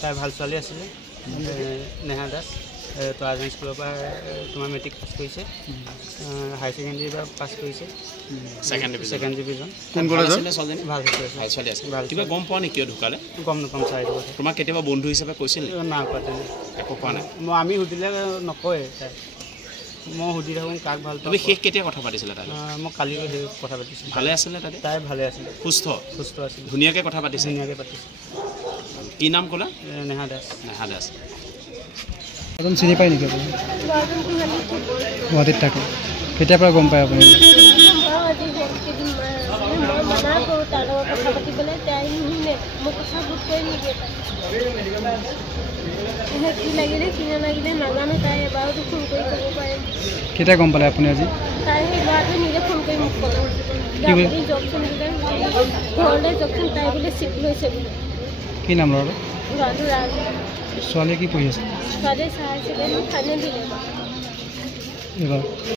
তাই ভাল ছোৱালী আছিলে নেহা দাস তৰাজান স্কুলৰ পৰা তোমাৰ মেট্ৰিক পাছ কৰিছে হায়াৰ ছেকেণ্ডেৰী এবাৰ পাছ কৰিছে ছেকেণ্ড ডিভিজন কোন কলেজত ভাল ছোৱালী আছে কিবা গম পোৱা নেকি কিয় ঢুকালে গম নাপাম চাই দিব তোমাক কেতিয়াবা বন্ধু হিচাপে কৈছিল নাই কোৱা তেনে একো কোৱা নাই আমি সুধিলে নকয় তাই মই সুধি থাকোঁ কাক ভাল তুমি শেষ কেতিয়া কথা পাতিছিলা তাই মই কালি কথা পাতিছিলোঁ ভালে আছিলে তাতে তাই ভালে আছিলে সুস্থ আছিলে ধুনীয়াকৈ কথা পাতিছে ধুনীয়াকৈ পাতিছে কি নাম ক'লা নেহা দাস এজন চিনি পায় নেকি আপুনি গুৱাহাটীত থাকে কেতিয়াৰ পৰা গম পায় আপুনি কেতিয়া গম পালে আপুনি আজি কি নাম ল'ৰাটো ছোৱালীয়ে কি পঢ়ি আছে এবাৰ